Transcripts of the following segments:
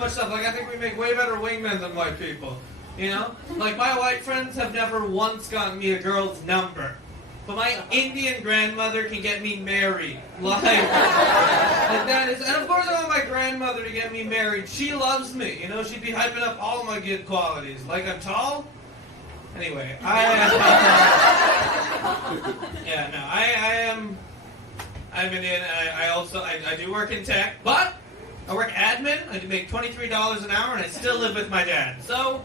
much stuff. Like, I think we make way better wingmen than white people. You know? Like, my white friends have never once gotten me a girl's number. But my Indian grandmother can get me married. Like that is, and of course I want my grandmother to get me married. She loves me, you know, she'd be hyping up all my good qualities. Like, I'm tall. Anyway, I'm Indian, and I do work in tech, but I work admin, I do make $23 an hour, and I still live with my dad. So,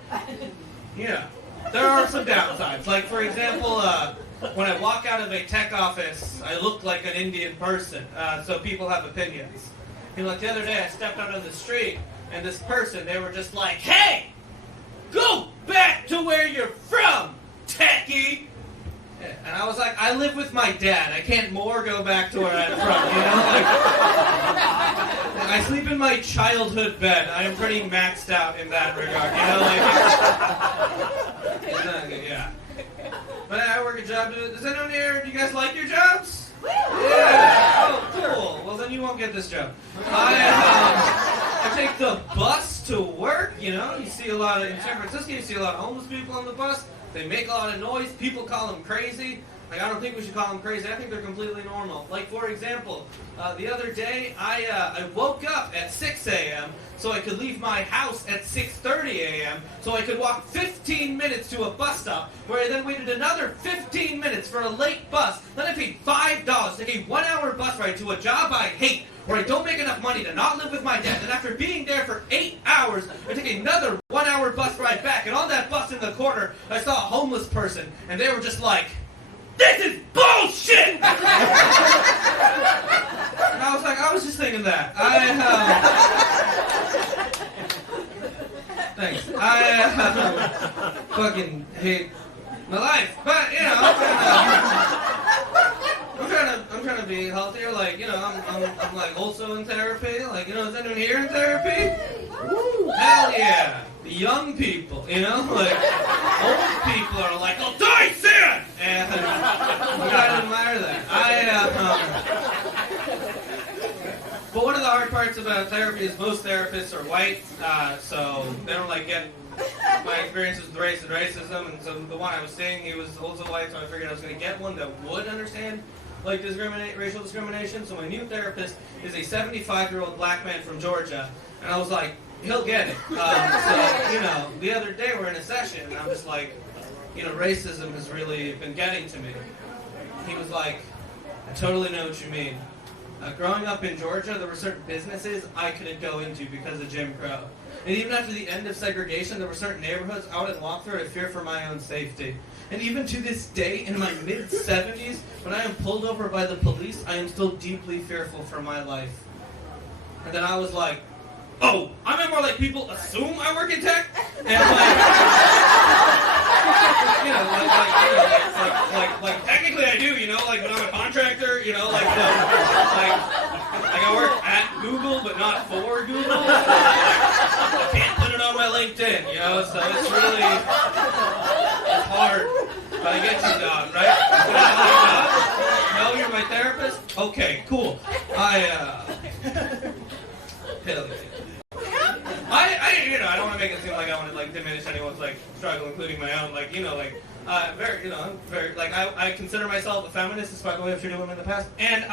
you know, there are some downsides. Like, for example, when I walk out of a tech office, I look like an Indian person, so people have opinions. You know, like the other day, I stepped out on the street, and this person, they were just like, "Hey, go back to where you're from, techie!" And I was like, I live with my dad. I can't more go back to where I'm from, you know? Like, I sleep in my childhood bed. I am pretty maxed out in that regard, you know? Like, yeah. But I work a job. Does anyone here, do you guys like your jobs? Yeah. Oh, cool. Well, then you won't get this job. I take the bus to work, you know? You see a lot of, in San Francisco, you see a lot of homeless people on the bus. They make a lot of noise. People call them crazy. Like, I don't think we should call them crazy. I think they're completely normal. Like, for example, the other day, I woke up at 6 a.m. so I could leave my house at 6:30 a.m. so I could walk 15 minutes to a bus stop, where I then waited another 15 minutes for a late bus. Then I paid $5 to take a 1-hour bus ride to a job I hate, where I don't make enough money to not live with my dad. And after being there for 8 hours, I took another 1-hour bus ride back. And on that bus in the corner, I saw a homeless person, and they were just like, "This is bullshit!" And I was just thinking that. Thanks. I fucking hate my life. But, you know, I'm trying to be healthier. Like, you know, I'm like also in therapy. Like, you know, is anyone here in therapy? Woo! Hell yeah! The young people, you know, like old people are like, "I'll die soon," and I gotta admire that. But one of the hard parts about therapy is most therapists are white, so they don't like get my experiences with race and racism. And so the one I was seeing, he was also white, so I figured I was going to get one that would understand like racial discrimination. So my new therapist is a 75-year-old black man from Georgia, and I was like, he'll get it. So, you know, the other day we're in a session, and I'm just like, you know, racism has really been getting to me. He was like, "I totally know what you mean. Growing up in Georgia, there were certain businesses I couldn't go into because of Jim Crow. And even after the end of segregation, there were certain neighborhoods I wouldn't walk through out of fear for my own safety. And even to this day, in my mid-70s, when I am pulled over by the police, I am still deeply fearful for my life." And then I was like, "Oh, I meant more like people assume I work in tech?" And like, you know, like technically I do, you know, like when I'm a contractor, you know, like I work at Google, but not for Google. I can't put it on my LinkedIn, you know, so it's really hard. But I get you, dog, right? No, you're my therapist? Okay, cool. You know, I don't want to make it seem like I want to like diminish anyone's like struggle, including my own. Like, you know, like I'm very like I consider myself a feminist, despite the way I've treated women in the past, and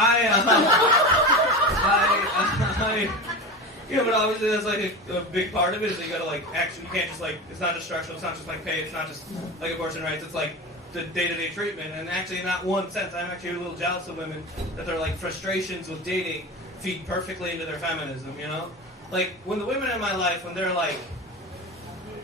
you know, but obviously that's like a big part of it is that you gotta like actually, you can't just like, it's not just structural, it's not just like pay, it's not just like abortion rights, it's like the day-to-day treatment. And actually, in that one sense, I'm actually a little jealous of women that their like frustrations with dating feed perfectly into their feminism, you know? Like, when the women in my life, when they're like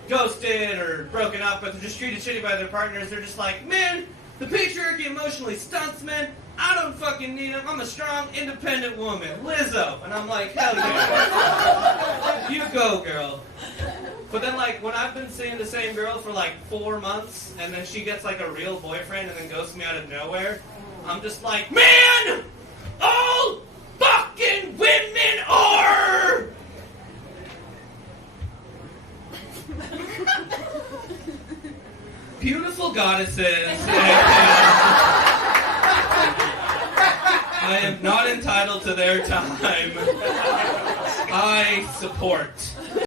ghosted or broken up, but they're just treated shitty by their partners, they're just like, "Man, the patriarchy emotionally stunts men. I don't fucking need them. I'm a strong, independent woman. Lizzo." And I'm like, hell yeah. You go, girl. But then, like, when I've been seeing the same girl for like 4 months, and then she gets like a real boyfriend and then ghosts me out of nowhere, I'm just like, man, all fucking women are... beautiful goddesses. I am not entitled to their time. I support.